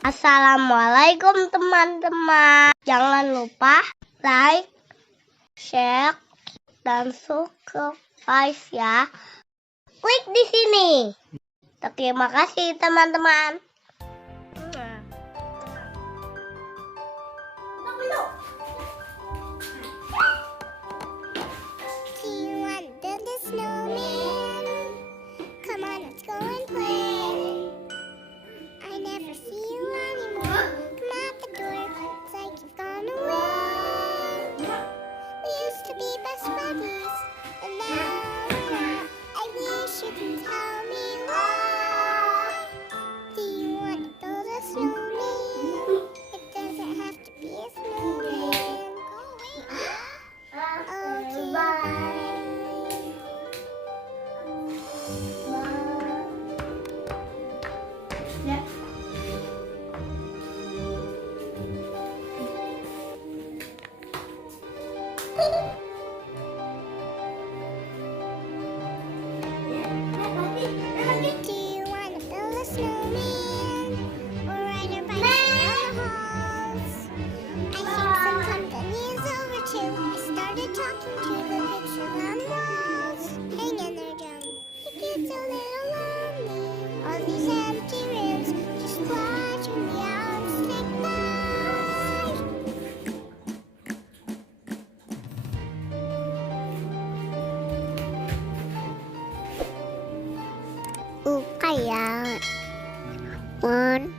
Assalamualaikum teman-teman. Jangan lupa like, share, dan subscribe ya. Klik di sini. Terima kasih teman-teman. Do you want to build a snowman? Come on, let's go and play. I never see you anymore. Come out the door, it's like you've gone away. We used to be best buddies, and now we're not. I wish you could tell me why. Do you want to build a snowman? It doesn't have to be a snowman. Okay, bye. Do you want to build a snowman or ride our bikes around the halls? I think some company is over too. I started talking to the pictures on the walls. Hang in there, John. It gets a little lonely. All these empty rooms, just watching the hours tick by. Kaya one.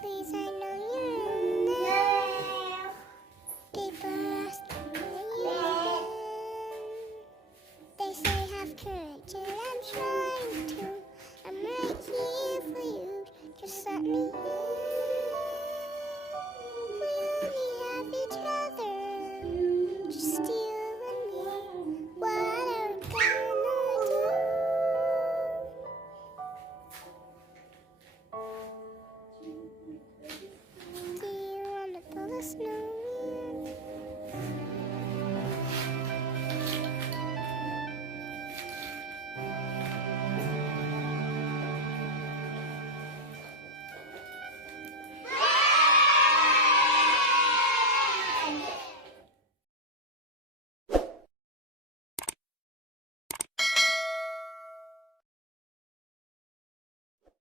Please, I know you're in there. People ask where you been. They say have courage, and I'm trying to. I'm right here for you. Just let me in.